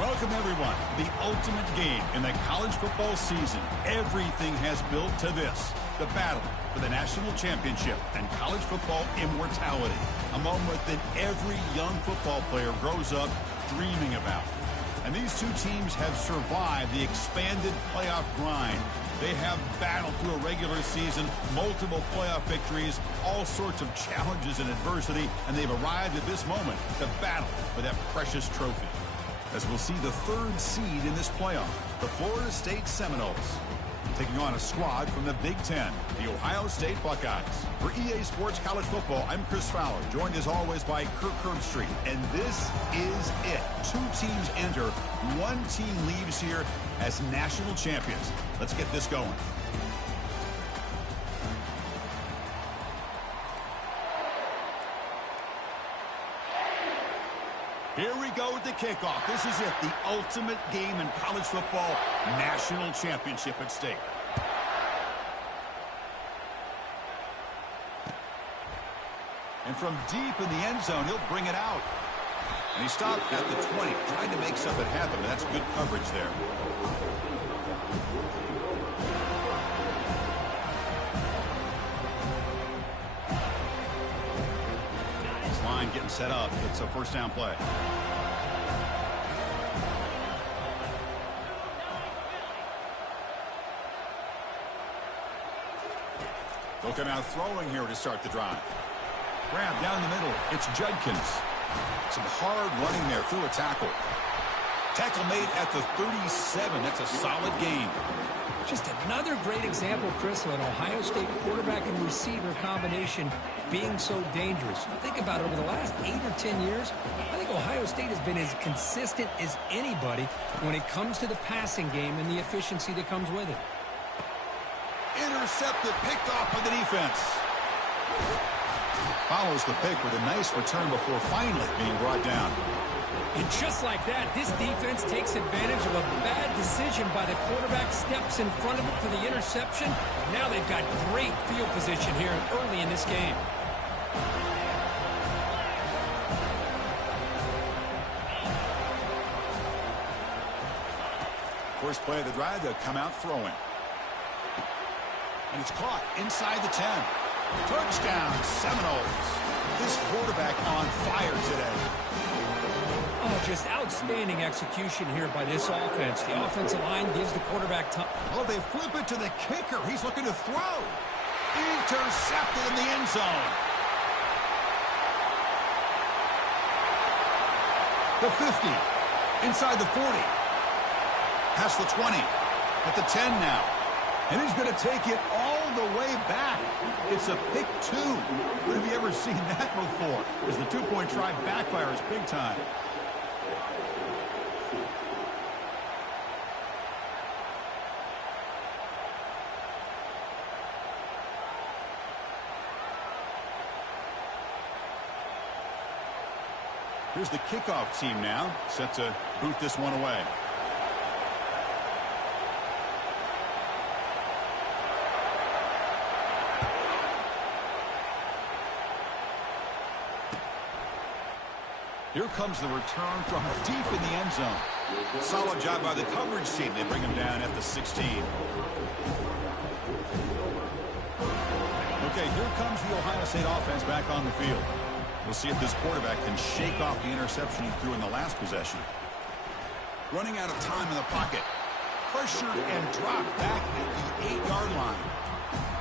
Welcome, everyone. The ultimate game in the college football season. Everything has built to this. The battle for the national championship and college football immortality. A moment that every young football player grows up dreaming about. And these two teams have survived the expanded playoff grind. They have battled through a regular season, multiple playoff victories, all sorts of challenges and adversity, and they've arrived at this moment, the battle for that precious trophy. As we'll see the third seed in this playoff, the Florida State Seminoles, taking on a squad from the Big Ten, the Ohio State Buckeyes. For EA Sports College Football, I'm Chris Fowler, joined as always by Kirk Herbstreit. And this is it. Two teams enter, one team leaves here as national champions. Let's get this going. Here we go with the kickoff. This is it, the ultimate game in college football, national championship at stake. And from deep in the end zone, he'll bring it out. And he stopped at the 20, trying to make something happen. That's good coverage there. Getting set up. It's a first down play. They'll come out throwing here to start the drive. Grab down the middle. It's Judkins. Some hard running there through a tackle. Tackle made at the 37. That's a solid gain. Just another great example, Chris, of an Ohio State quarterback and receiver combination being so dangerous. Think about it, over the last 8 or 10 years, I think Ohio State has been as consistent as anybody when it comes to the passing game and the efficiency that comes with it. Intercepted, picked off by the defense. Follows the pick with a nice return before finally being brought down. And just like that, this defense takes advantage of a bad decision by the quarterback, steps in front of it for the interception. Now they've got great field position here early in this game. First play of the drive, they'll come out throwing. And it's caught inside the 10. Touchdown, Seminoles. This quarterback on fire today. Oh, just outstanding execution here by this offense. The offensive line gives the quarterback time. Oh, they flip it to the kicker. He's looking to throw. Intercepted in the end zone. The 50. Inside the 40. Past the 20. At the 10 now. And he's going to take it all the way back. It's a pick 2. When have you ever seen that before? As the two-point try backfires big time. Here's the kickoff team now, set to boot this one away. Here comes the return from deep in the end zone. Solid job by the coverage team. They bring him down at the 16. Okay, here comes the Ohio State offense back on the field. We'll see if this quarterback can shake off the interception he threw in the last possession. Running out of time in the pocket. Pressured and dropped back at the 8-yard line.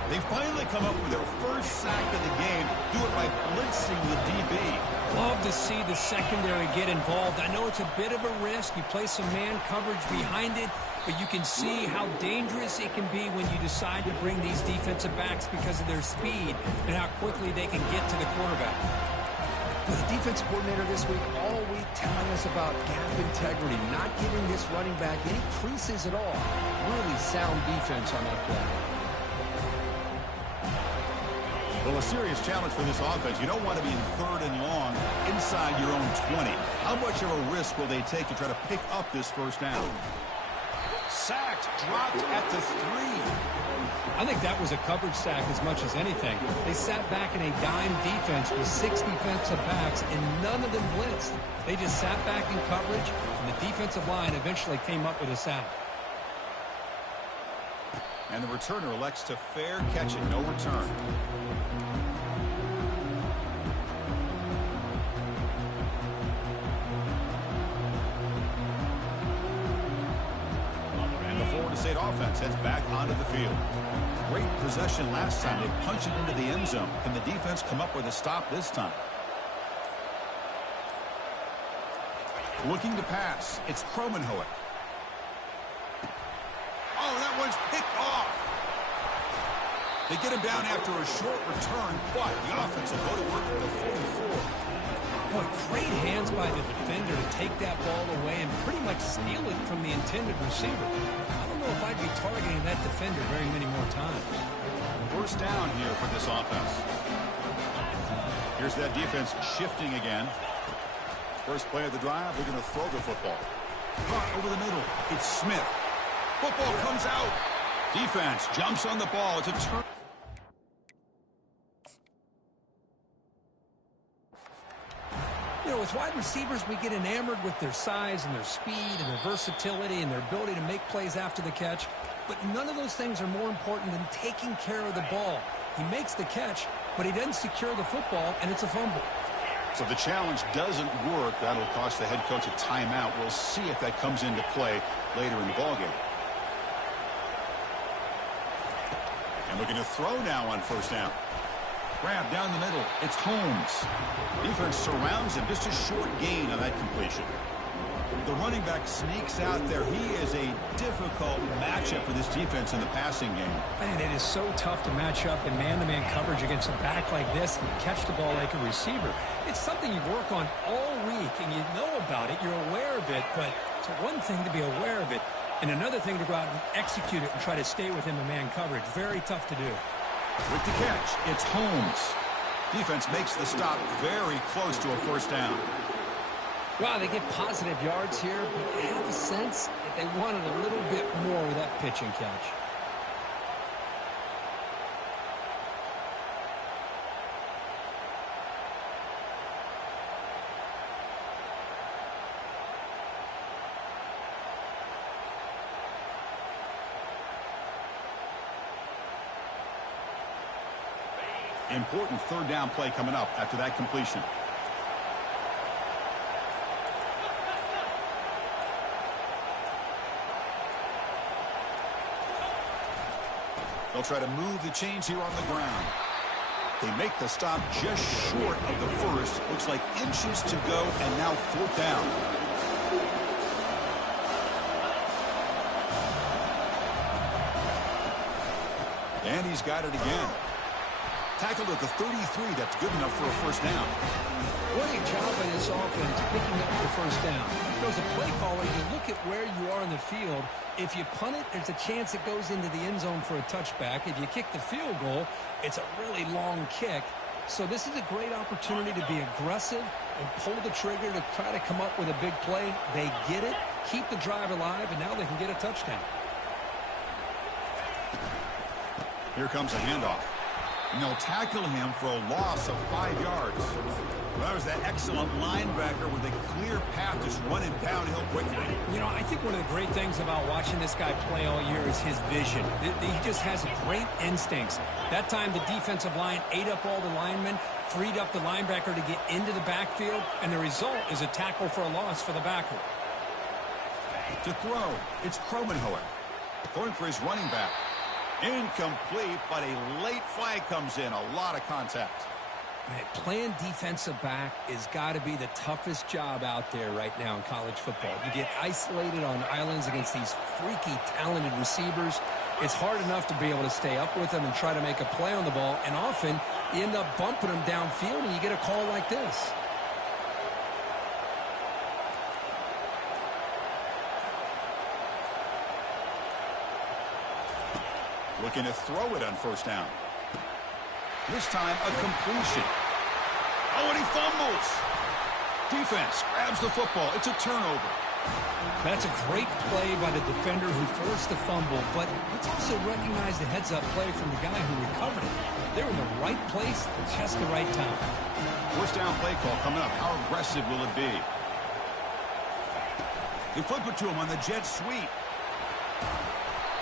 They finally come up with their first sack of the game. Do it by blitzing the DB. Love to see the secondary get involved. I know it's a bit of a risk. You play some man coverage behind it, but you can see how dangerous it can be when you decide to bring these defensive backs because of their speed and how quickly they can get to the quarterback. The defensive coordinator this week all week telling us about gap integrity, not giving this running back any creases at all. Really sound defense on that play. Well, a serious challenge for this offense. You don't want to be in 3rd and long inside your own 20. How much of a risk will they take to try to pick up this first down? sacked, dropped at the 3. I think that was a coverage sack as much as anything. They sat back in a dime defense with 6 defensive backs, and none of them blitzed. They just sat back in coverage, and the defensive line eventually came up with a sack. And the returner elects to fair catch it, no return. And the Florida State offense heads back onto the field. Great possession last time. They punched it into the end zone. Can the defense come up with a stop this time? Looking to pass. It's Kromenhoek. Oh, that one's picked off. They get him down after a short return, but the offense will go to work at the 44. Boy, great hands by the defender to take that ball away and pretty much steal it from the intended receiver. I don't know if I'd be targeting that defender very many more times. First down here for this offense. Here's that defense shifting again. First play of the drive, they're going to throw the football. Caught over the middle. It's Smith. Football comes out. Defense jumps on the ball. It's a turn. You know, with wide receivers, we get enamored with their size and their speed and their versatility and their ability to make plays after the catch. But none of those things are more important than taking care of the ball. He makes the catch, but he doesn't secure the football, and it's a fumble. So the challenge doesn't work. That'll cost the head coach a timeout. We'll see if that comes into play later in the ballgame. And looking to throw now on first down. Grab down the middle. It's Holmes. Defense surrounds him. Just a short gain on that completion. The running back sneaks out there. He is a difficult matchup for this defense in the passing game. Man, it is so tough to match up in man-to-man coverage against a back like this and catch the ball like a receiver. It's something you work on all week, and you know about it. You're aware of it, but it's one thing to be aware of it, and another thing to go out and execute it and try to stay within the man coverage. Very tough to do. With the catch, it's Holmes. Defense makes the stop very close to a first down. Wow, they get positive yards here, but I have a sense that they wanted a little bit more with that pitch and catch. Important third down play coming up after that completion. They'll try to move the chains here on the ground. They make the stop just short of the first. Looks like inches to go, and now fourth down. And he's got it again. Tackled at the 33. That's good enough for a first down. What a job by this offense picking up the first down. You know, as a play caller, you look at where you are in the field. If you punt it, there's a chance it goes into the end zone for a touchback. If you kick the field goal, it's a really long kick. So this is a great opportunity to be aggressive and pull the trigger to try to come up with a big play. They get it, keep the drive alive, and now they can get a touchdown. Here comes a handoff. And they'll tackle him for a loss of 5 yards. Well, that was that excellent linebacker with a clear path just running downhill quickly. You know, I think one of the great things about watching this guy play all year is his vision. He just has great instincts. That time, the defensive line ate up all the linemen, freed up the linebacker to get into the backfield, and the result is a tackle for a loss for the backer. To throw, it's Kromenhoek. Throwing for his running back. Incomplete, but a late flag comes in. A lot of contact. Man, playing defensive back has got to be the toughest job out there right now in college football. You get isolated on islands against these freaky, talented receivers. It's hard enough to be able to stay up with them and try to make a play on the ball, and often you end up bumping them downfield and you get a call like this. Looking to throw it on first down. This time, a completion. Oh, and he fumbles. Defense grabs the football. It's a turnover. That's a great play by the defender who forced the fumble, but let's also recognize the heads-up play from the guy who recovered it. They're in the right place at just the right time. First down play call coming up. How aggressive will it be? They flip it to him on the jet sweep.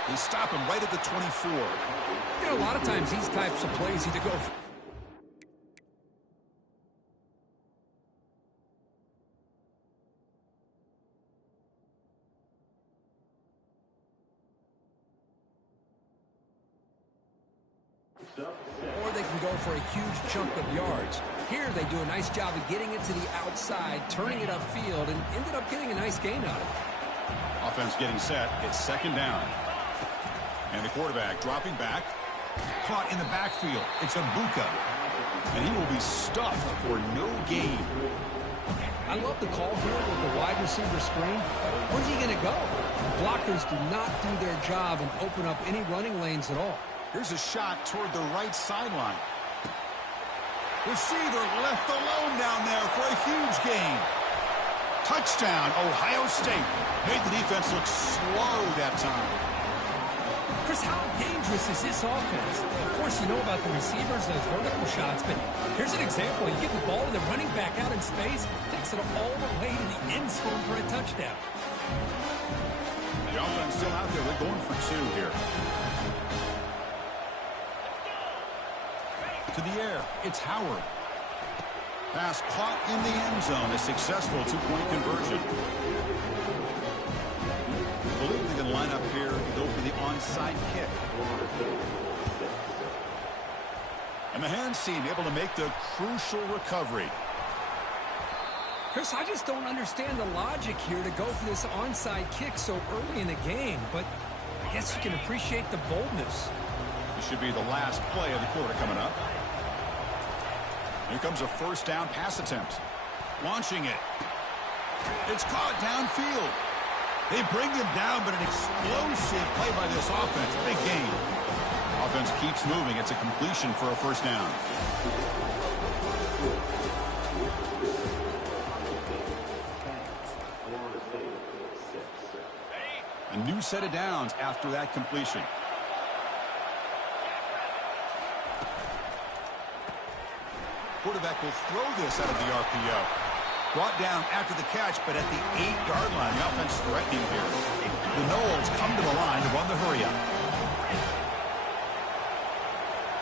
They stop him right at the 24. You know, a lot of times these types of plays either go for or they can go for a huge chunk of yards. Here they do a nice job of getting it to the outside, turning it upfield, and ended up getting a nice gain out of it. Offense getting set. It's second down. And the quarterback dropping back. Caught in the backfield. It's Abuka. And he will be stuffed for no gain. I love the call here with the wide receiver screen. Where's he going to go? Blockers do not do their job and open up any running lanes at all. Here's a shot toward the right sideline. Receiver left alone down there for a huge gain. Touchdown, Ohio State. Made the defense look slow that time. Chris, how dangerous is this offense? Of course, you know about the receivers, those vertical shots, but here's an example. You get the ball to the running back out in space, takes it all the way to the end zone for a touchdown. The offense still out there. They're going for two here. To the air, it's Howard. Pass caught in the end zone. A successful two-point conversion. I believe they can line up here and go for the onside kick. And the hands team able to make the crucial recovery. Chris, I just don't understand the logic here to go for this onside kick so early in the game, but I guess you can appreciate the boldness. This should be the last play of the quarter coming up. Here comes a first down pass attempt. Launching it. It's caught downfield. They bring him down, but an explosive play by this offense. Big gain. Offense keeps moving. It's a completion for a first down. A new set of downs after that completion. Quarterback will throw this out of the RPO. Brought down after the catch, but at the 8-yard line, the offense threatening here. The Noles come to the line to run the hurry-up.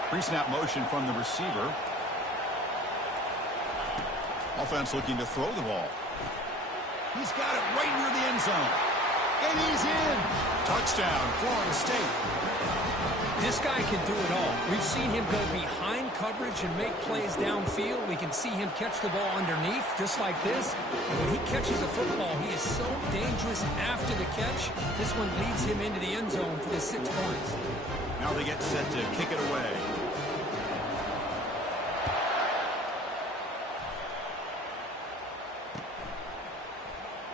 Pre-snap motion from the receiver. Offense looking to throw the ball. He's got it right near the end zone. And he's in. Touchdown, Florida State. This guy can do it all. We've seen him go behind coverage and make plays downfield. We can see him catch the ball underneath, just like this. And when he catches a football, he is so dangerous after the catch. This one leads him into the end zone for the 6 points. Now they get set to kick it away.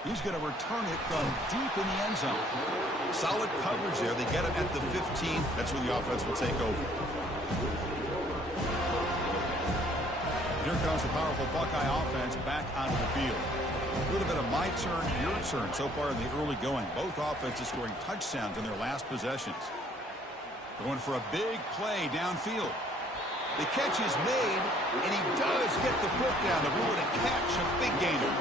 He's going to return it from deep in the end zone. Solid coverage there. They get him at the 15. That's where the offense will take over. Here comes the powerful Buckeye offense back onto the field. A little bit of my turn, your turn so far in the early going. Both offenses scoring touchdowns in their last possessions. Going for a big play downfield. The catch is made, and he does get the foot down to ruin a catch, a big gainer.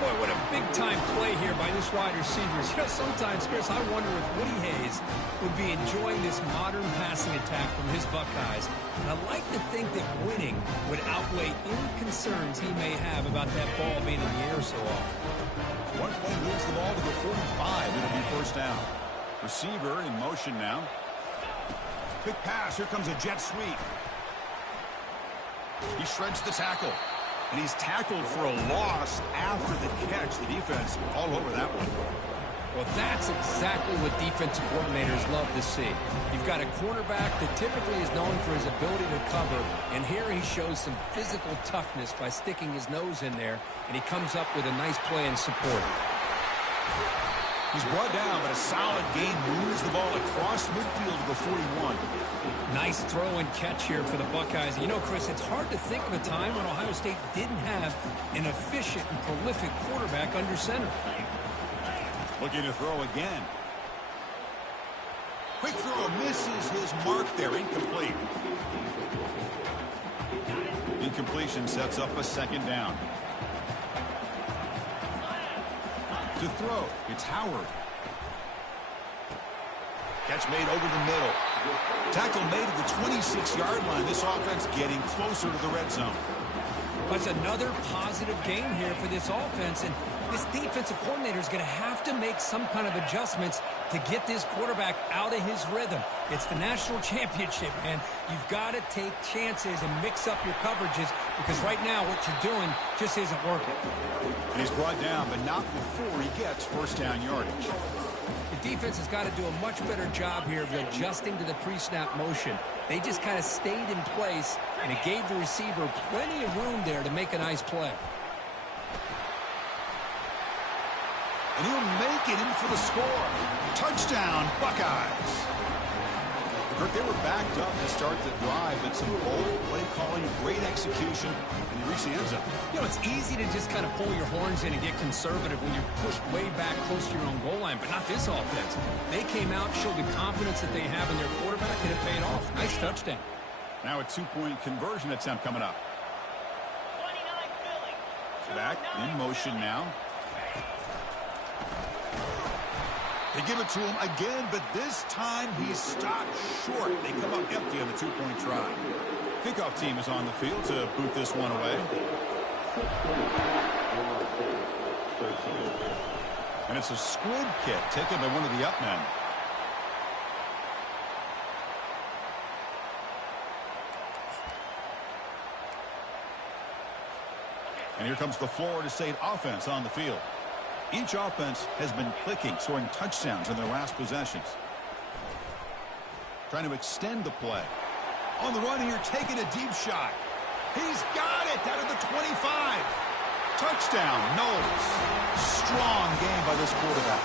Boy, what a big-time play here by this wide receiver. You know, sometimes, Chris, I wonder if Woody Hayes would be enjoying this modern passing attack from his Buckeyes. And I like to think that winning would outweigh any concerns he may have about that ball being in the air so often. One play moves the ball to the 45. It'll be first down. Receiver in motion now. Quick pass. Here comes a jet sweep. He shreds the tackle. And he's tackled for a loss after the catch. The defense all over that one. Well, that's exactly what defensive coordinators love to see. You've got a cornerback that typically is known for his ability to cover, and here he shows some physical toughness by sticking his nose in there, and he comes up with a nice play in support. He's brought down, but a solid gain moves the ball across midfield to the 41. Nice throw and catch here for the Buckeyes. You know, Chris, it's hard to think of a time when Ohio State didn't have an efficient and prolific quarterback under center. Looking to throw again. Quick throw misses his mark there. Incomplete. Incompletion sets up a second down. To throw, it's Howard. Catch made over the middle. Tackle made at the 26-yard line. This offense getting closer to the red zone. That's another positive game here for this offense, and this defensive coordinator is going to have to make some kind of adjustments to get this quarterback out of his rhythm. It's the national championship, man. You've got to take chances and mix up your coverages because right now what you're doing just isn't working. And he's brought down, but not before he gets first down yardage. The defense has got to do a much better job here of adjusting to the pre-snap motion. They just kind of stayed in place, and it gave the receiver plenty of room there to make a nice play. And he'll make it in for the score. Touchdown, Buckeyes. Kirk, they were backed up to start the drive, but some bold play calling, great execution, and they reach the end zone. You know, it's easy to just kind of pull your horns in and get conservative when you're pushed way back close to your own goal line, but not this offense. They came out, showed the confidence that they have in their quarterback, and it paid off. Nice touchdown. Now a two-point conversion attempt coming up. Back in motion now. They give it to him again, but this time he's stopped short. They come up empty on the two-point try. Kickoff team is on the field to boot this one away. And it's a squib kick taken by one of the up men. And here comes the Florida State offense on the field. Each offense has been clicking, scoring touchdowns in their last possessions. Trying to extend the play. On the run here, taking a deep shot. He's got it out of the 25. Touchdown, Knowles. Strong game by this quarterback.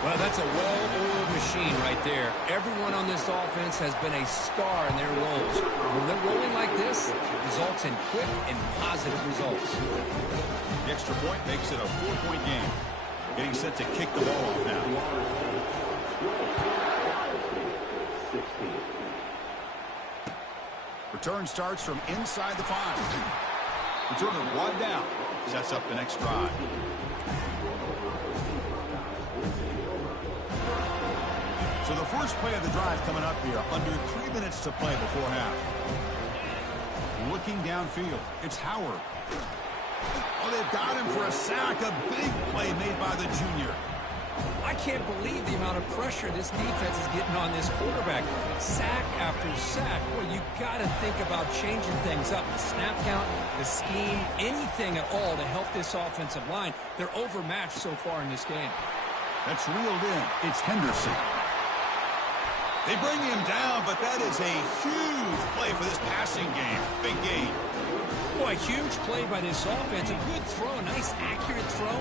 Well, that's a well-oiled machine right there. Everyone on this offense has been a star in their roles. When they're rolling like this, it results in quick and positive results. The extra point makes it a 4-point game. Getting set to kick the ball off now. Return starts from inside the 5. Returner brought down. Sets up the next drive. So the first play of the drive coming up here. Under 3 minutes to play before half. Looking downfield. It's Howard. Oh, they've got him for a sack. A big play made by the junior. I can't believe the amount of pressure this defense is getting on this quarterback. Sack after sack. Well, you got to think about changing things up. The snap count, the scheme, anything at all to help this offensive line. They're overmatched so far in this game. That's reeled in. It's Henderson. They bring him down, but that is a huge play for this passing game. Big gain. Boy, a huge play by this offense. A good throw, a nice accurate throw.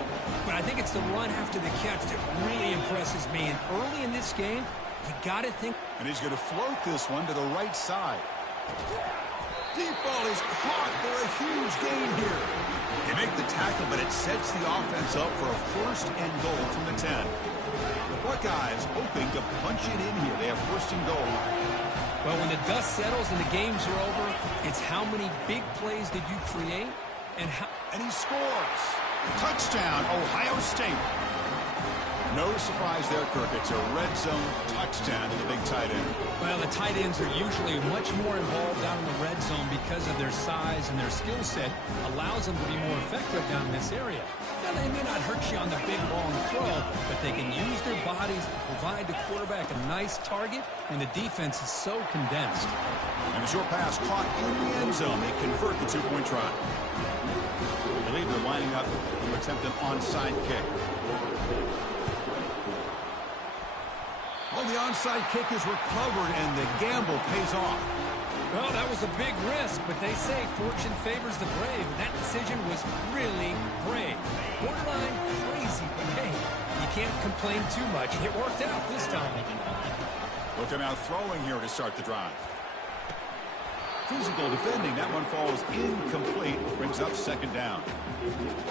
But I think it's the run after the catch that really impresses me. And early in this game, you got to think. And he's going to float this one to the right side. Deep ball is caught for a huge gain here. They make the tackle, but it sets the offense up for a first and goal from the 10. The Buckeyes hoping to punch it in here. They have first and goal. Well, when the dust settles and the games are over, it's how many big plays did you create and how. And he scores. Touchdown, Ohio State. No surprise there, Kirk. It's a red zone touchdown to the big tight end. Well, the tight ends are usually much more involved down in the red zone because of their size and their skill set allows them to be more effective down in this area. Now, they may not hurt you on the big long throw, but they can use their bodies to provide the quarterback a nice target when the defense is so condensed. And a short pass caught in the end zone. They convert the two-point try. I believe they're lining up to attempt an onside kick. Well, the onside kick is recovered, and the gamble pays off. Well, that was a big risk, but they say fortune favors the brave, and that decision was really brave. Borderline crazy, but hey, you can't complain too much. It worked out this time. Looking out throwing here to start the drive. Physical defending. That one falls incomplete. Brings up second down.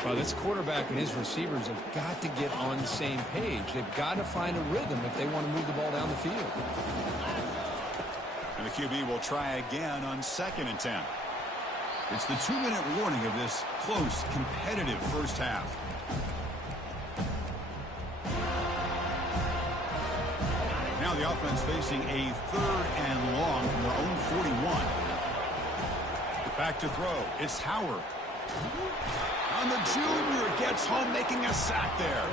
Well, this quarterback and his receivers have got to get on the same page. They've got to find a rhythm if they want to move the ball down the field. And the QB will try again on 2nd and 10. It's the 2-minute warning of this close, competitive first half. Now the offense facing a 3rd and long from their own 41. Back to throw. It's Howard. And the junior gets home, making a sack there.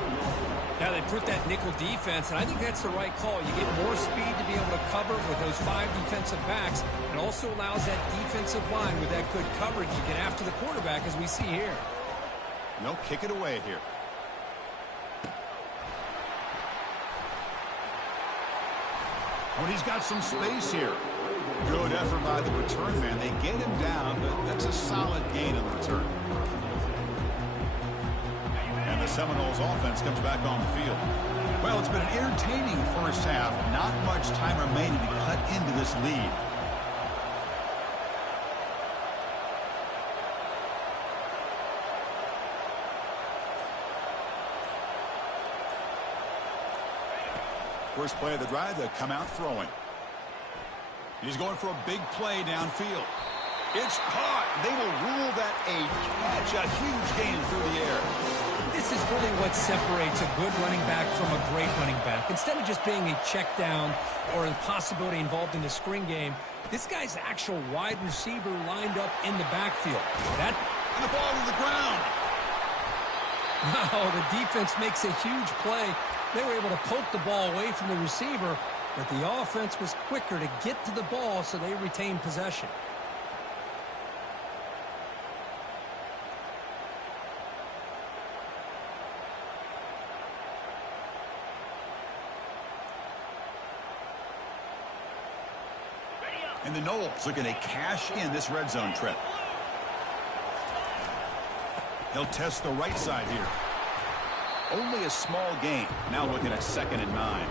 Now they put that nickel defense, and I think that's the right call. You get more speed to be able to cover with those 5 defensive backs. It also allows that defensive line with that good coverage to get after the quarterback, as we see here. No, kick it away here. When he's got some space here. Good effort by the return man. They get him down, but that's a solid gain on the return. And the Seminoles offense comes back on the field. Well, it's been an entertaining first half. Not much time remaining to cut into this lead. First play of the drive, they come out throwing. He's going for a big play downfield. It's caught. They will rule that a catch, a huge gain through the air. This is really what separates a good running back from a great running back. Instead of just being a check down or a possibility involved in the screen game, this guy's actual wide receiver lined up in the backfield. And the ball to the ground. Wow, the defense makes a huge play. They were able to poke the ball away from the receiver, but the offense was quicker to get to the ball, so they retained possession. And the Noles looking to cash in this red zone trip. He'll test the right side here. Only a small gain. Now looking at 2nd and 9.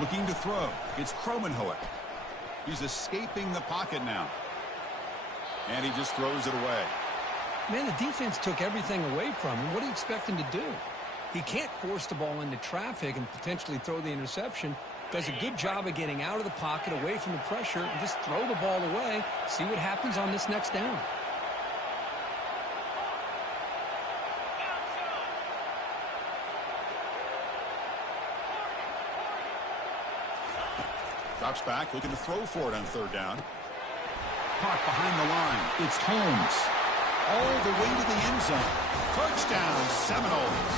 Looking to throw. It's Kromenhoek. He's escaping the pocket now. And he just throws it away. Man, the defense took everything away from him. What do you expect him to do? He can't force the ball into traffic and potentially throw the interception. Does a good job of getting out of the pocket, away from the pressure, and just throw the ball away. See what happens on this next down. Drops back, looking to throw for it on 3rd down. Caught behind the line. It's Holmes. All the way to the end zone. Touchdown, Seminoles.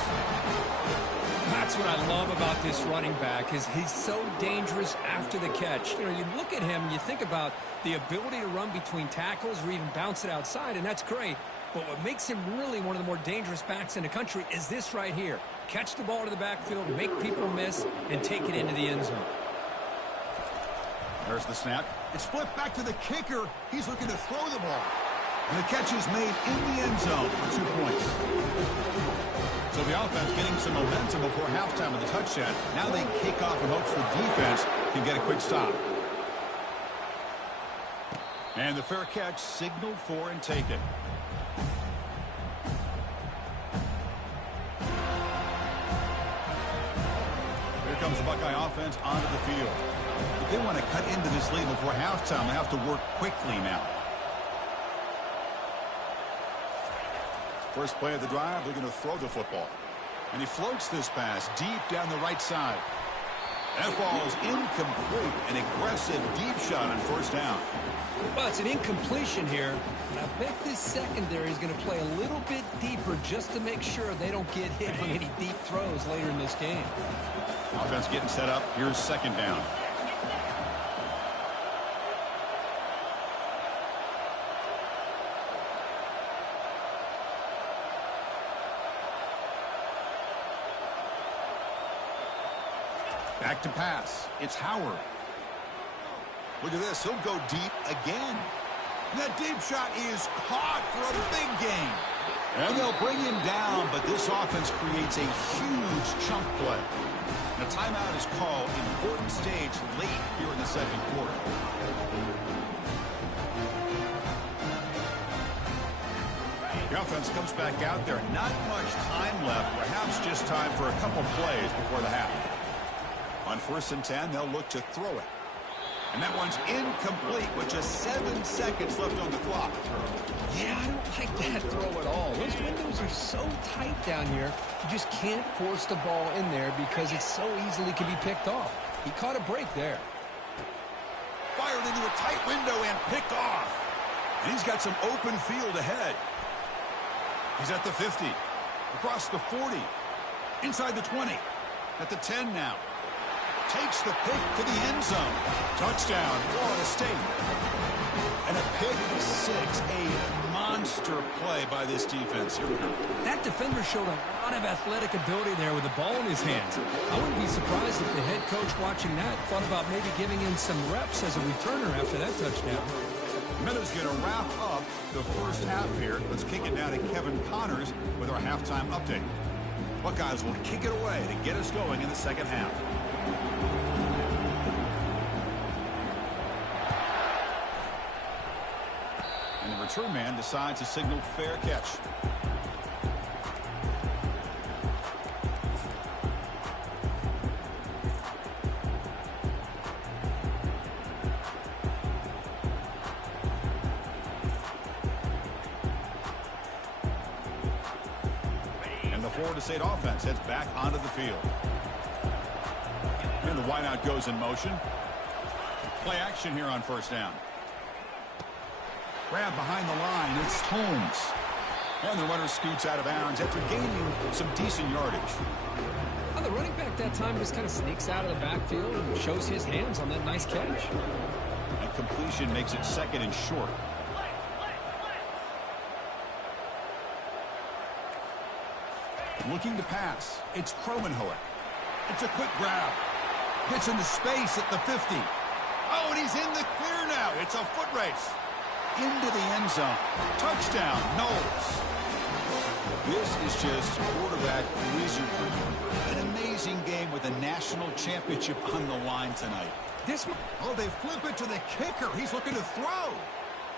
That's what I love about this running back, is he's so dangerous after the catch. You know, you look at him, you think about the ability to run between tackles or even bounce it outside, and that's great. But what makes him really one of the more dangerous backs in the country is this right here. Catch the ball to the backfield, make people miss, and take it into the end zone. There's the snap. It's flipped back to the kicker. He's looking to throw the ball. And the catch is made in the end zone for 2 points. So the offense getting some momentum before halftime with the touchdown. Now they kick off in hopes the defense can get a quick stop. And the fair catch signaled for and taken. Here comes the Buckeye offense onto the field. If they want to cut into this lead before halftime, they have to work quickly now. First play of the drive, they're going to throw the football. And he floats this pass deep down the right side. That falls incomplete. An aggressive deep shot on 1st down. Well, it's an incompletion here. And I bet this secondary is going to play a little bit deeper just to make sure they don't get hit on any deep throws later in this game. Offense getting set up. Here's 2nd down. Back to pass. It's Howard. Look at this. He'll go deep again. And that deep shot is caught for a big gain. And they'll bring him down, but this offense creates a huge chunk play. And a timeout is called. Important stage late here in the second quarter. The offense comes back out there. Not much time left. Perhaps just time for a couple plays before the half. On 1st and 10, they'll look to throw it. And that one's incomplete with just 7 seconds left on the clock. Yeah, I don't like that throw at all. Those windows are so tight down here. You just can't force the ball in there because it so easily can be picked off. He caught a break there. Fired into a tight window and picked off. And he's got some open field ahead. He's at the 50, across the 40, inside the 20, at the 10 now. Takes the pick to the end zone. Touchdown, Florida State. And a pick six, a monster play by this defense. Here we go. That defender showed a lot of athletic ability there with the ball in his hands. I wouldn't be surprised if the head coach watching that thought about maybe giving him some reps as a returner after that touchdown. Minutes going to wrap up the first half here. Let's kick it down to Kevin Connors with our halftime update. Buckeyes will kick it away to get us going in the second half. And the return man decides to signal fair catch. Florida State offense heads back onto the field. And the wideout goes in motion. Play action here on 1st down. Grab behind the line. It's Holmes. And the runner scoots out of bounds after gaining some decent yardage. Well, the running back that time just kind of sneaks out of the backfield and shows his hands on that nice catch. And completion makes it 2nd and short. Looking to pass. It's Kromenhoek. It's a quick grab. Gets into space at the 50. Oh, and he's in the clear now. It's a foot race. Into the end zone. Touchdown, Knowles. This is just quarterback wizardry. An amazing game with a national championship on the line tonight. Oh, they flip it to the kicker. He's looking to throw.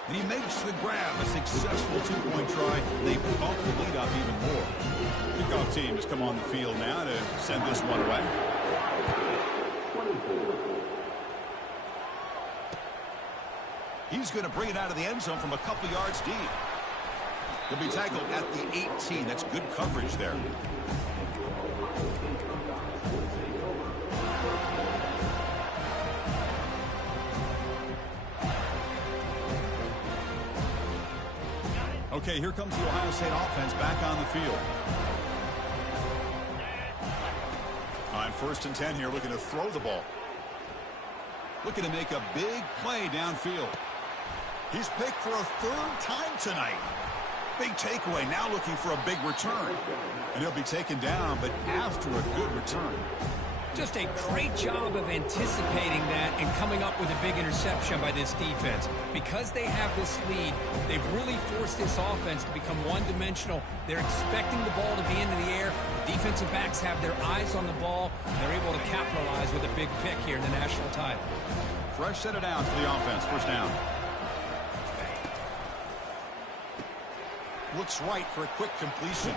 And he makes the grab. A successful 2-point try. They bump the lead up even more. Kickoff team has come on the field now to send this one away. He's going to bring it out of the end zone from a couple yards deep. He'll be tackled at the 18. That's good coverage there. Okay, here comes the Ohio State offense back on the field. On 1st and 10 here, looking to throw the ball. Looking to make a big play downfield. He's picked for a 3rd time tonight. Big takeaway, now looking for a big return. And he'll be taken down, but after a good return. Just a great job of anticipating that and coming up with a big interception by this defense. Because they have this lead, they've really forced this offense to become one-dimensional. They're expecting the ball to be into the air. The defensive backs have their eyes on the ball, and they're able to capitalize with a big pick here in the national title. Fresh set of downs for the offense. 1st down. Looks right for a quick completion.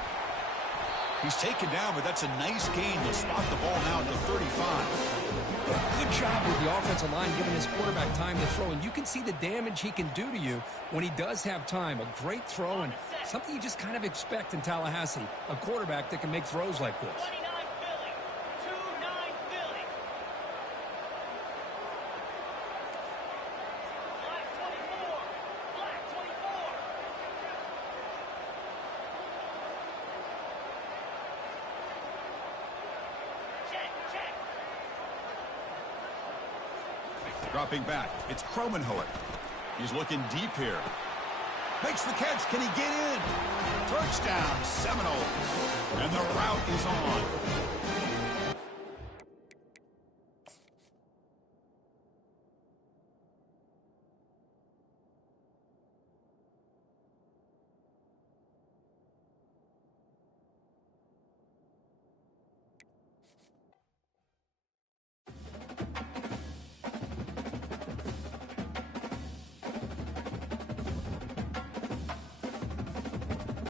He's taken down, but that's a nice gain. They'll spot the ball now at the 35. Good job with the offensive line giving his quarterback time to throw. And you can see the damage he can do to you when he does have time. A great throw and something you just kind of expect in Tallahassee. A quarterback that can make throws like this. Dropping back, it's Kromenhoek. He's looking deep here. Makes the catch. Can he get in? Touchdown, Seminoles. And the route is on.